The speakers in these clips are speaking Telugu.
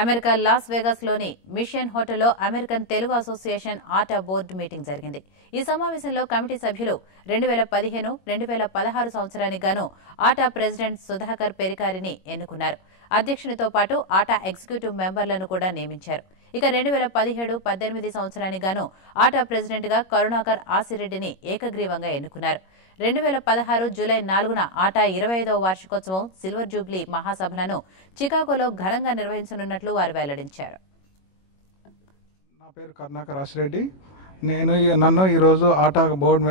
అమెరికా లాస్ వేగాస్ లోని మిషన్ హోటల్లో అమెరికన్ తెలుగు అసోసియేషన్ ఆటా బోర్డు మీటింగ్ జరిగింది. ఈ సమావేశంలో కమిటీ సభ్యులు 2015-2016 సంవత్సరానికి గాను ఆటా ప్రెసిడెంట్ సుధాకర్ పెరికారిని ఎన్నుకున్నారు. అధ్యక్షునితో పాటు ఆటా ఎగ్జిక్యూటివ్ మెంబర్లను కూడా నియమించారు. ఇక 2017-18 సంవత్సరానికి గాను ఆటా ప్రెసిడెంట్ గా కరుణాకర్ ఆసిరెడ్డిని ఏకగ్రీవంగా ఎన్నుకున్నారు. 2016 జూలై 4న ఆటా 25వ వార్షికోత్సవం సిల్వర్ జూబ్లీ మహాసభలను చికాగోలో ఘనంగా నిర్వహించనున్నట్లు వారు వెల్లడించారు. నా పేరు కరుణాకర్ ఆసిరెడ్డి. నన్ను ఈరోజు ఆటా బోర్డు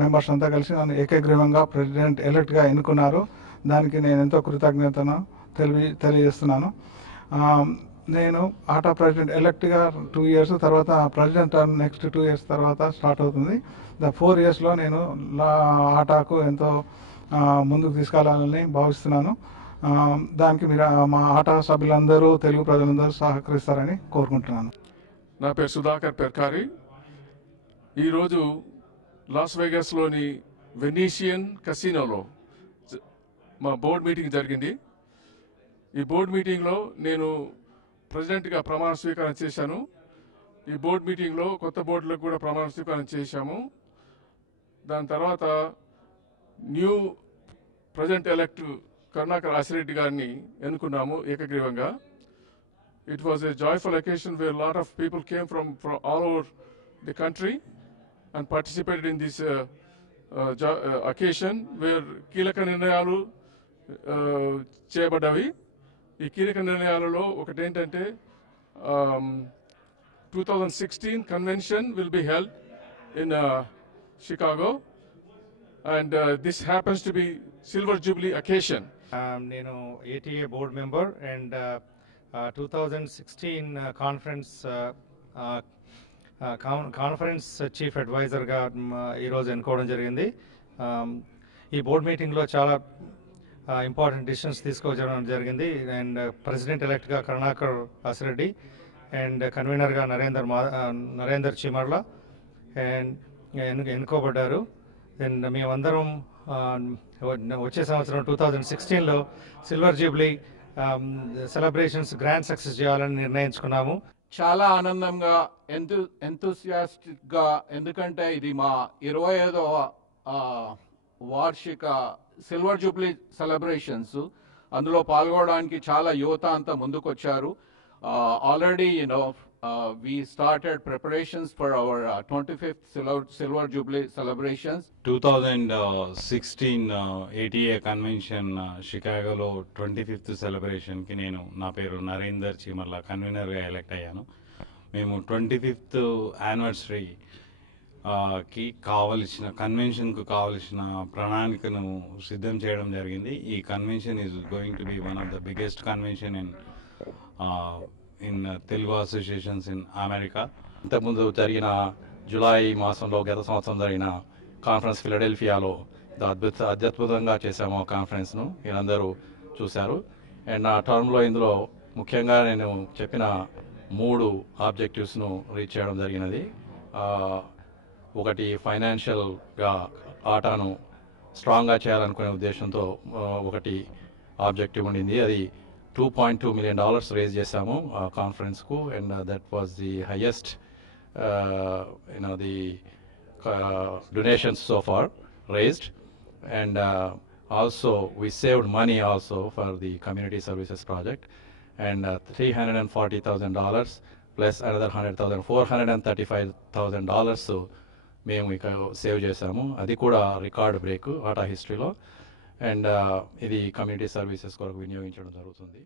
మెంబర్స్ అంతా కలిసి నన్ను ఏకగ్రీవంగా ప్రెసిడెంట్ ఎలెక్ట్గా ఎన్నుకున్నారు. దానికి నేను ఎంతో కృతజ్ఞతను తెలియజేస్తున్నాను. నేను ఆటా ప్రెసిడెంట్ ఎలెక్ట్గా 2 years తర్వాత ప్రెసిడెంట్ టర్మ్ నెక్స్ట్ 2 years తర్వాత స్టార్ట్ అవుతుంది. 4 yearsలో నేను ఆటాకు ఎంతో ముందుకు తీసుకెళ్లాలని భావిస్తున్నాను. దానికి మీరు మా ఆటా సభ్యులందరూ తెలుగు ప్రజలందరూ సహకరిస్తారని కోరుకుంటున్నాను. నా పేరు సుధాకర్ పెర్కారి. ఈరోజు లాస్ వేగాస్లోని వెనీషియన్ కసినోలో మా బోర్డు మీటింగ్ జరిగింది. ఈ బోర్డు మీటింగ్లో నేను ప్రెసిడెంట్గా ప్రమాణ స్వీకారం చేశాను. ఈ బోర్డు మీటింగ్లో కొత్త బోర్డులకు కూడా ప్రమాణ స్వీకారం చేశాము. దాని తర్వాత new president elect Karunakar Asireddy గారిని ఎన్నుకున్నాము ఏకగ్రీవంగా. It was a joyful occasion where a lot of people came from all over the country and participated in this occasion where కీలక నిర్ణయాలు చేయబడ్డవి. ఈ కీలక నిర్ణయాలలో ఒకటి ఏంటంటే 2016 convention will be held in Chicago and this happens to be Silver Jubilee occasion. నేను ATA board member and 2016 conference chief అడ్వైజర్గా ఈరోజు ఎన్నుకోవడం జరిగింది. ఈ బోర్డ్ మీటింగ్లో చాలా ఇంపార్టెంట్ డిసిషన్స్ తీసుకోవడం జరిగింది. అండ్ ప్రెసిడెంట్ ఎలెక్ట్గా కరుణాకర్ ఆసిరెడ్డి అండ్ కన్వీనర్గా నరేందర్ చీమర్ల అండ్ ఎన్నుకోబడ్డారు. అండ్ మేమందరం వచ్చే సంవత్సరం 2016లో silver jubilee celebrations grand success చేయాలని నిర్ణయించుకున్నాము. చాలా ఆనందంగా ఎంతూసియాస్టిక్ గా, ఎందుకంటే ఇది మా 25వ వార్షిక సిల్వర్ జూబ్లీ సెలబ్రేషన్స్. అందులో పాల్గొనడానికి చాలా యువత అంతా ముందుకొచ్చారు. Already we started preparations for our 25th Silver Jubilee celebrations. 2016 ATA convention షికాగోలో 25th సెలబ్రేషన్కి నా పేరు నరేందర్ చీమర్ల కన్వీనర్గా ఎలెక్ట్ అయ్యాను. మేము 25th యానివర్సరీ కి కన్వెన్షన్కు కావలసిన ప్రణాళికను సిద్ధం చేయడం జరిగింది. ఈ convention is going to be one of the biggest convention in Telugu associations in America. ఇంతకుముందు జరిగిన జూలై మాసంలో గత సంవత్సరం జరిగిన కాన్ఫరెన్స్ ఫిలడెల్ఫియాలో అత్యద్భుతంగా చేశాము. ఆ కాన్ఫరెన్స్ను మీరందరూ చూశారు. అండ్ నా టర్మ్లో ఇందులో ముఖ్యంగా నేను చెప్పిన 3 ఆబ్జెక్టివ్స్ను రీచ్ చేయడం జరిగినది. ఒకటి, ఫైనాన్షియల్గా ఆటాను స్ట్రాంగ్గా చేయాలనుకునే ఉద్దేశంతో ఒకటి ఆబ్జెక్టివ్ ఉండింది. అది $2.2 million రేజ్ చేశాము ఆ కాన్ఫరెన్స్కు. And that was the highest the donations so far raised. And also we saved money also for the community services project, and $340,000 plus another $100,000, $435,000 మేము ఇక సేవ్ చేశాము. అది కూడా రికార్డ్ బ్రేక్ ఆటా హిస్టరీలో. అండ్ ఇది కమ్యూనిటీ సర్వీసెస్ కొరకు వినియోగించడం జరుగుతుంది.